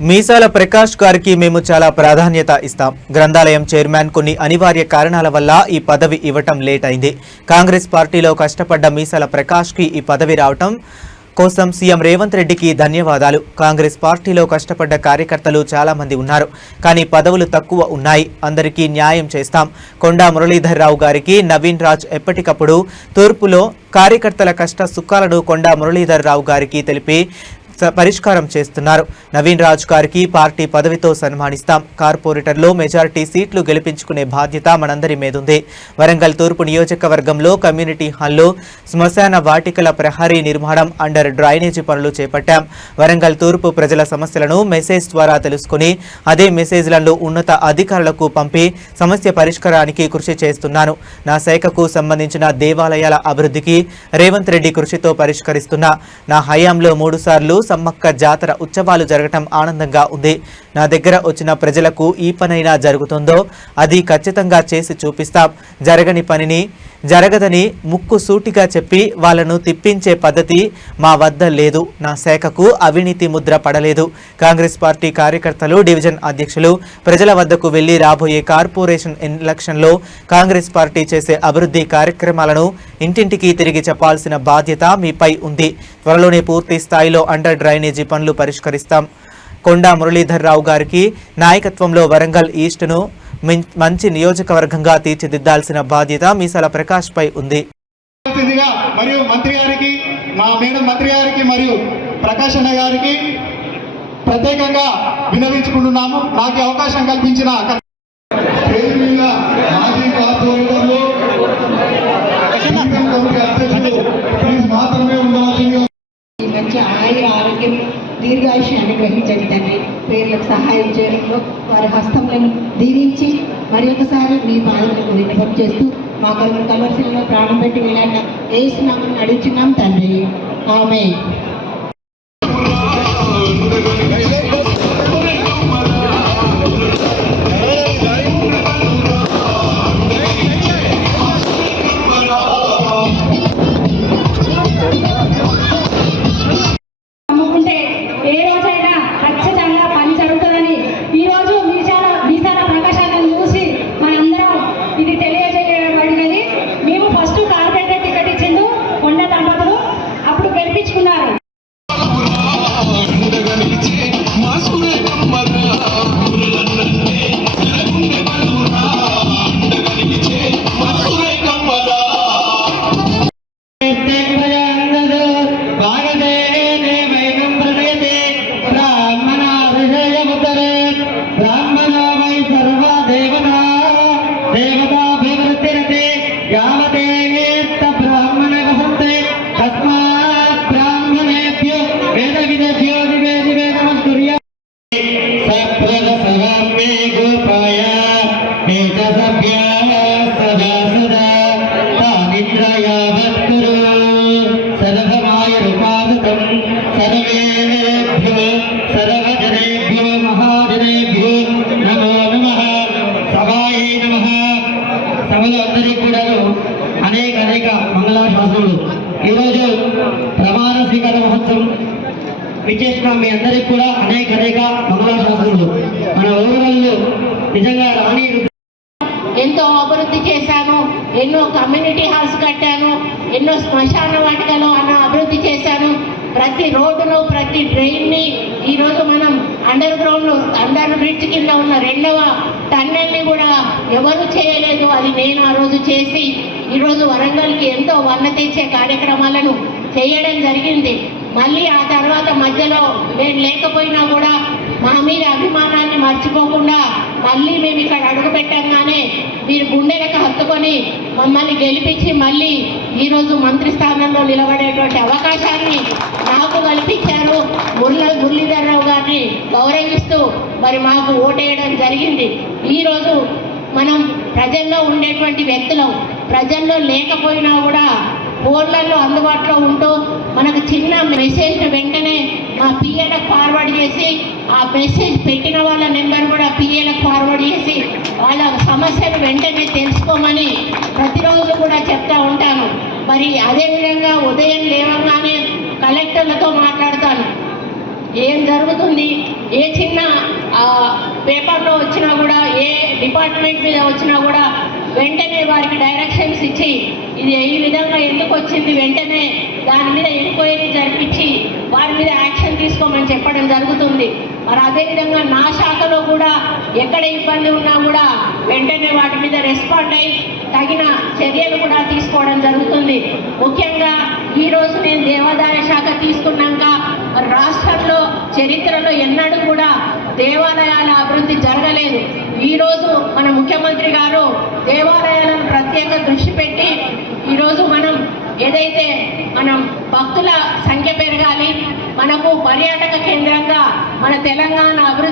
మీసాల ప్రకాష్ గారికి మేము చాలా ప్రాధాన్యత ఇస్తాం. గ్రంథాలయం చైర్మన్ కొన్ని అనివార్య కారణాల వల్ల ఈ పదవి ఇవ్వటం లేట్ అయింది. కాంగ్రెస్ పార్టీలో కష్టపడ్డ మీసాల ప్రకాష్ కి ఈ పదవి రావటం కోసం సీఎం రేవంత్ రెడ్డికి ధన్యవాదాలు. కాంగ్రెస్ పార్టీలో కష్టపడ్డ కార్యకర్తలు చాలా మంది ఉన్నారు, కానీ పదవులు తక్కువ ఉన్నాయి. అందరికీ న్యాయం చేస్తాం. కొండా మురళీధర్ రావు గారికి నవీన్ రాజ్ ఎప్పటికప్పుడు తూర్పులో కార్యకర్తల కష్ట సుఖాలను కొండా మురళీధర్ రావు గారికి తెలిపి పరిష్కారం చేస్తున్నారు. నవీన్ రాజ్ గారికి పార్టీ పదవితో సన్మానిస్తాం. కార్పొరేటర్లో మెజారిటీ సీట్లు గెలిపించుకునే బాధ్యత మనందరి మీదుంది. వరంగల్ తూర్పు నియోజకవర్గంలో కమ్యూనిటీ హాల్లో శ్మశాన వాటికల ప్రహరీ నిర్మాణం, అండర్ డ్రైనేజీ పనులు చేపట్టాం. వరంగల్ తూర్పు ప్రజల సమస్యలను మెసేజ్ ద్వారా తెలుసుకుని అదే మెసేజ్లను ఉన్నత అధికారులకు పంపి సమస్య పరిష్కారానికి కృషి చేస్తున్నాను. నా శాఖకు సంబంధించిన దేవాలయాల అభివృద్ధికి రేవంత్ రెడ్డి కృషితో పరిష్కరిస్తున్నా. నా హయాంలో 3 సార్లు సమ్మక్క జాతర ఉత్సవాలు జరగటం ఆనందంగా ఉంది. నా దగ్గర వచ్చిన ప్రజలకు ఈ పనైనా జరుగుతుందో అది ఖచ్చితంగా చేసి చూపిస్తాం. జరగని పనిని జరగదని ముక్కు సూటిగా చెప్పి వాళ్లను తిప్పించే పద్ధతి మా వద్ద లేదు. నా శాఖకు అవినీతి ముద్ర పడలేదు. కాంగ్రెస్ పార్టీ కార్యకర్తలు, డివిజన్ అధ్యక్షులు ప్రజల వద్దకు వెళ్లి రాబోయే కార్పొరేషన్ ఎలక్షన్లో కాంగ్రెస్ పార్టీ చేసే అభివృద్ధి కార్యక్రమాలను ఇంటింటికి తిరిగి చెప్పాల్సిన బాధ్యత మీపై ఉంది. త్వరలోనే పూర్తి స్థాయిలో అండర్ డ్రైనేజీ పనులు పరిష్కరిస్తాం. కొండా మురళీధర్ రావు గారికి నాయకత్వంలో వరంగల్ ఈస్ట్ను మంచి నియోజకవర్గంగా తీర్చిదిద్దాల్సిన బాధ్యత మీసాల ప్రకాష్ పై ఉంది. మరియు మంత్రి గారికి, మా మేడం మంత్రి గారికి మరియు ప్రకాష్ అన్న గారికి ప్రత్యేకంగా విన్నవించుకుంటున్నాము. నాకు అవకాశం కల్పించిన మంచి ఆయుర ఆరోగ్యం దీర్ఘాయుష్యాన్ని గ్రహించండి తండ్రి. పేర్లకు సహాయం చేయడంలో వారి హస్తములను దీవించి మరి ఒకసారి మీ పాదములకు విన్నపం చేస్తూ మా కలవరశిలలో ప్రాణం పెట్టి వెళ్ళాక ఏసునామని అడుగుచున్నాం తండ్రి. ఆమేన్. సభలో అందరికీ కూడా అనేక మంగళాశాసనములు. ఈరోజు ప్రమాణ స్వీకార మహోత్సవం విచ్చేసిన మీ అందరికీ కూడా అనేక మంగళాశాసనములు. మన ఊళ్ళల్లో నిజంగా రాణి ఎంతో అభివృద్ధి చేశాను. ఎన్నో కమ్యూనిటీ హాల్స్ కట్టాను. ఎన్నో శ్మశాన వాటికలో అభివృద్ధి చేశాను. ప్రతి రోడ్డును, ప్రతి డ్రైన్ని ఈరోజు మనం అండర్ బ్రిడ్జ్ కింద ఉన్న 2వ టన్నెల్ని కూడా ఎవరు చేయలేదు. అది నేను ఆ రోజు చేసి ఈరోజు వరంగల్కి ఎంతో వన్న తెచ్చే కార్యక్రమాలను చేయడం జరిగింది. మళ్ళీ ఆ తర్వాత మధ్యలో నేను లేకపోయినా కూడా మా మీద అభిమానాన్ని మర్చిపోకుండా మళ్ళీ మేము ఇక్కడ అడుగు పెట్టంగానే మీరు గుండెలకు హత్తుకొని మమ్మల్ని గెలిపించి మళ్ళీ ఈరోజు మంత్రి స్థానంలో నిలబడేటువంటి అవకాశాన్ని నాకు కల్పించారు. మురళీధర్ రావు గారిని గౌరవిస్తూ మరి మాకు ఓటేయడం జరిగింది. ఈరోజు మనం ప్రజల్లో ఉండేటువంటి వ్యక్తులం. ప్రజల్లో లేకపోయినా కూడా ఫోన్లలో అందుబాటులో ఉంటూ మనకు చిన్న మెసేజ్ వెంటనే మా పిఏలకు ఫార్వర్డ్ చేసి ఆ మెసేజ్ పెట్టిన వాళ్ళ నెంబర్ కూడా పిఏలకు ఫార్వర్డ్ చేసి వాళ్ళ సమస్యను వెంటనే తెలుసుకోమని ప్రతిరోజు కూడా చెప్తా ఉంటాను. మరి అదేవిధంగా ఉదయం లేవగానే కలెక్టర్లతో మాట్లాడతాను. ఏం జరుగుతుంది, ఏ చిన్న పేపర్లో వచ్చినా కూడా, ఏ డిపార్ట్మెంట్ మీద వచ్చినా కూడా వెంటనే వారికి డైరెక్షన్స్ ఇచ్చి ఇది ఈ విధంగా ఎందుకు వచ్చింది, వెంటనే దాని మీద ఎంక్వైరీ జరిపించి వారి మీద యాక్షన్ తీసుకోమని చెప్పడం జరుగుతుంది. మరి అదేవిధంగా నా శాఖలో కూడా ఎక్కడ ఇబ్బంది ఉన్నా కూడా వెంటనే వాటి మీద రెస్పాండ్ అయ్యి తగిన చర్యలు కూడా తీసుకోవడం జరుగుతుంది. ముఖ్యంగా ఈరోజు నేను దేవాదాయ శాఖ తీసుకున్నాక మరి రాష్ట్రంలో చరిత్రలో ఎన్నడూ కూడా దేవాలయాల అభివృద్ధి జరగలేదు. ఈరోజు మన ముఖ్యమంత్రి గారు దేవాలయాలను ప్రత్యేక దృష్టి పెట్టి ఈరోజు మనం ఏదైతే మనం భక్తుల సంఖ్య పెరగాలి, మనకు పర్యాటక కేంద్రంగా మన తెలంగాణ అభివృద్ధి